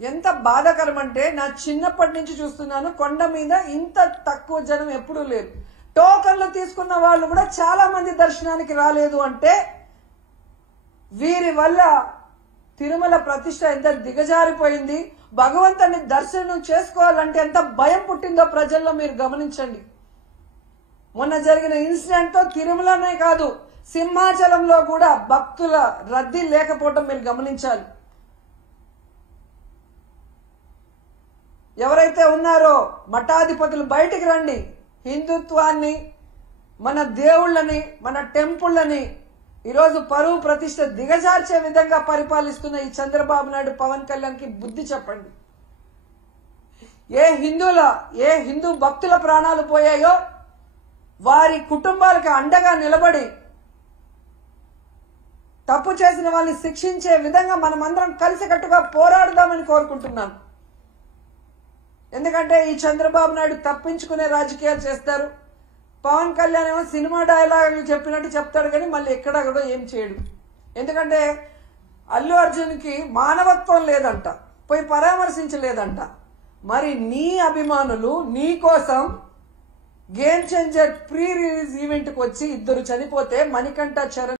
ఎంత బాధాకరం అంటే నా చిన్నప్పటి నుంచి చూస్తున్నాను, కొండ మీద ఇంత తక్కువ జనం ఎప్పుడూ లేరు. టోకన్లు తీసుకున్న వాళ్ళు కూడా చాలా మంది దర్శనానికి రాలేదు అంటే వీరి వల్ల తిరుమల ప్రతిష్ట ఎంత దిగజారిపోయింది. భగవంతుని దర్శనం చేసుకోవాలంటే ఎంత భయం పుట్టిందో ప్రజల్లో మీరు గమనించండి. మొన్న జరిగిన ఇన్సిడెంట్ తో తిరుమలనే కాదు, సింహాచలంలో కూడా భక్తుల రద్దీ లేకపోవడం మీరు గమనించాలి. ఎవరైతే ఉన్నారో మఠాధిపతులు బయటికి రండి. హిందుత్వాన్ని, మన దేవుళ్ళని, మన టెంపుళ్ళని ఈరోజు పరువు ప్రతిష్ట దిగజార్చే విధంగా పరిపాలిస్తున్న ఈ చంద్రబాబు నాయుడు, పవన్ కళ్యాణ్కి బుద్ధి చెప్పండి. ఏ హిందూ భక్తుల ప్రాణాలు పోయాయో వారి కుటుంబాలకు అండగా నిలబడి తప్పు చేసిన వాళ్ళని శిక్షించే విధంగా మనమందరం కలిసికట్టుగా పోరాడదామని కోరుకుంటున్నాను. ఎందుకంటే ఈ చంద్రబాబు నాయుడు తప్పించుకునే రాజకీయాలు చేస్తారు. పవన్ కళ్యాణ్ ఏమో సినిమా డైలాగులు చెప్పినట్టు చెప్తాడు కానీ మళ్ళీ ఎక్కడా కూడా ఏం చేయడు. ఎందుకంటే అల్లు అర్జున్కి మానవత్వం లేదంట, పోయి పరామర్శించలేదంట. మరి నీ అభిమానులు నీ కోసం గేమ్ చేంజర్ ప్రీ రిలీజ్ ఈవెంట్కి వచ్చి 2 చనిపోతే మణికంఠ చరణ్